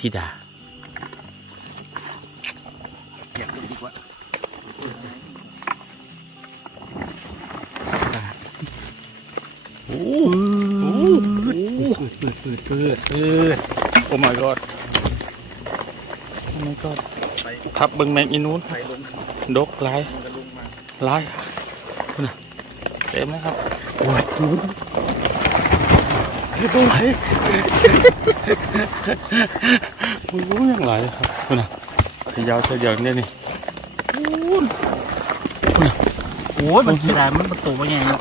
ต้นบักซีดาเก็บดีกว่าโอ้โหเปิดเปิดเปิดเปิดโอ้ my god โอ้ my god ครับเบิ่งแมงอีนู้นไปลงดกหลายมันก็ลงมาหลายคุณน่ะเต็มเลยครับโอ้ย ดูดูไหนโอ้ยยังหลายเลยครับคุณน่ะทะยาวทะยาวเนี่ยนี่โอ้ยมันเสียดายมันประตูว่าไงเนาะ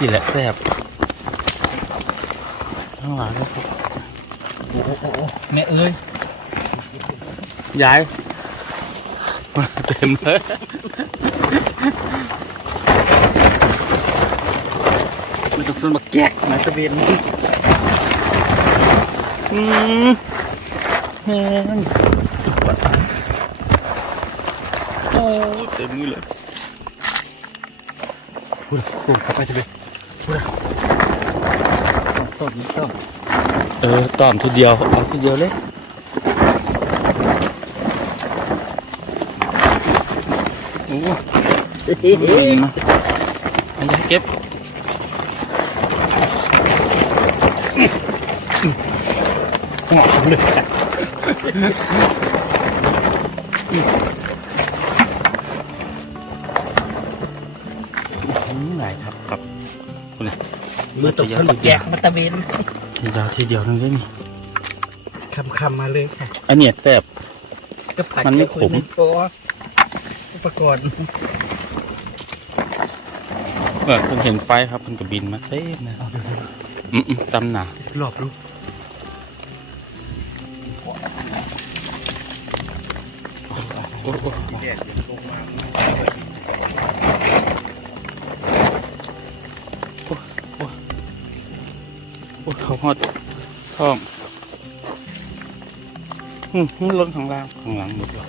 นี่แหละแซ่บทั้งหลายเลยครับโอ้โหโอ้โหแม่เอ้ยยายมาเต็มเลยมันต้องส่วนบักแกกมาตะเวน อืมแม่งโอ้ยเต็มมือเลยพูดพูดเข้าไปจะไปพูดต้นนี้ต้นเออตอนทีเดียวเอาทีเดียวเลยโอ้ยมาเอายายเก็บ เหมาะเลยอืมไหนครับครับคุณน่ะมือตกส่วนบักแกกมาตะเวนทีเดียวทีเดียวนึงได้ไหมคำคำมาเลยค่ะอันเนี้ยแซ่บก็ผัดมันไม่ขมโอ้อุปกรณ์เออเพิ่งเห็นไฟครับเพิ่งกระบินมาเต็มเลยอืมอืมตำหนาหลอบลูก เขาฮอดท้องอืมมันล้นข้างล่างข้างหลังหมดเลย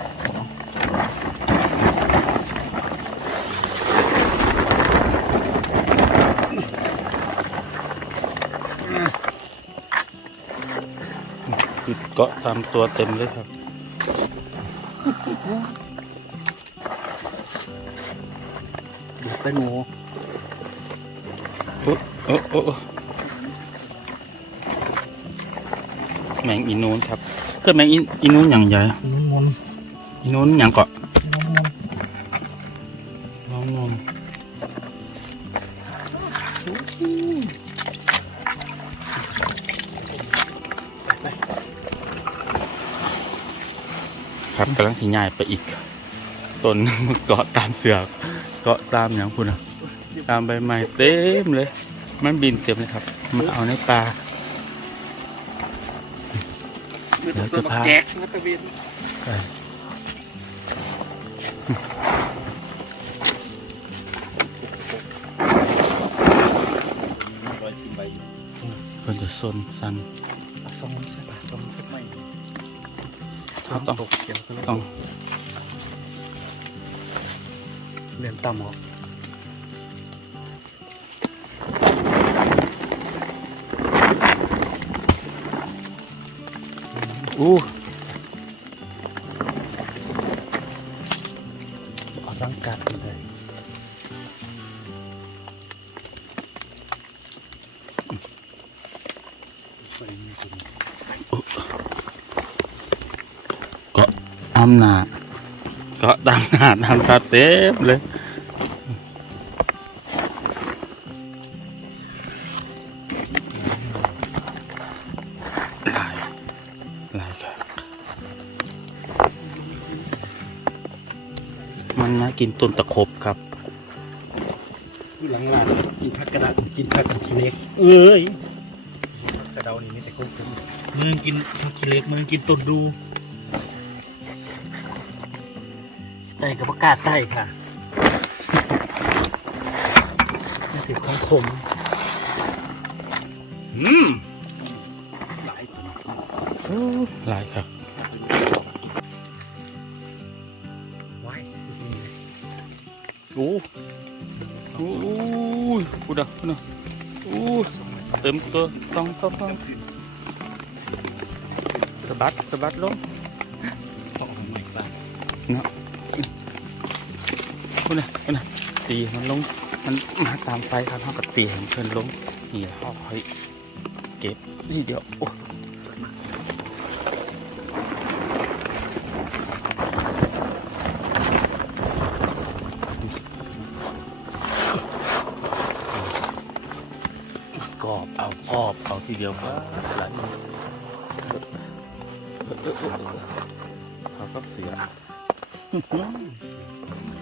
คือเกาะตามตัวเต็มเลยครับ เดี๋ยวไปหนูโอ้โอ้โอ้แมงอีนูนครับก็แมงอีอีนูนอย่างใหญ่น้ำมนต์อีนูนอย่างเกาะน้ำมนต์น้องนน ครับกำลังสิง่ายไปอีกต้นเกาะตามเสือกเกาะตามอย่างคุณอะตามใบไม้เต็มเลย มันบินเต็มเลยครับมันเอาในปลามือตกส่วนบักแกกมาตะเวนเพิ่นจะซนสันสอ ต้องตกเขียวก็เลยต้องเรียนต่ำออกอู้เอาร่างกายเลยอำหนาเกาะตามหน้าตามตาเต็มเลยหลายหลายครับมันน่ากินต้นตะขบครับหลังหลังกินผักกระดาษกินผักกับขี้เล็ก เอ้ยกระเดานี่ไม่แต่กุ้งมึงกินผักขี้เล็กมึงกินต้นดู ไต่กับประกาศไต่ค่ะนี่ถือของขมอืมหลายครับไว้โอ้โอ้พูดอะพูดอะโอ้เต็มตัวต้องต้องต้องสะบัดสะบัดลงต้องเอาใหม่บ้างเนาะ คุณนะคุณนะตีมันลงมันมาตามไฟครับเขาก็ตีให้มันเพิ่นลงนี่เขาค่อยเก็บนี่เดียวโอ้กรอบเอากรอบเอาทีเดียวก็ไหลเขาก็เสีย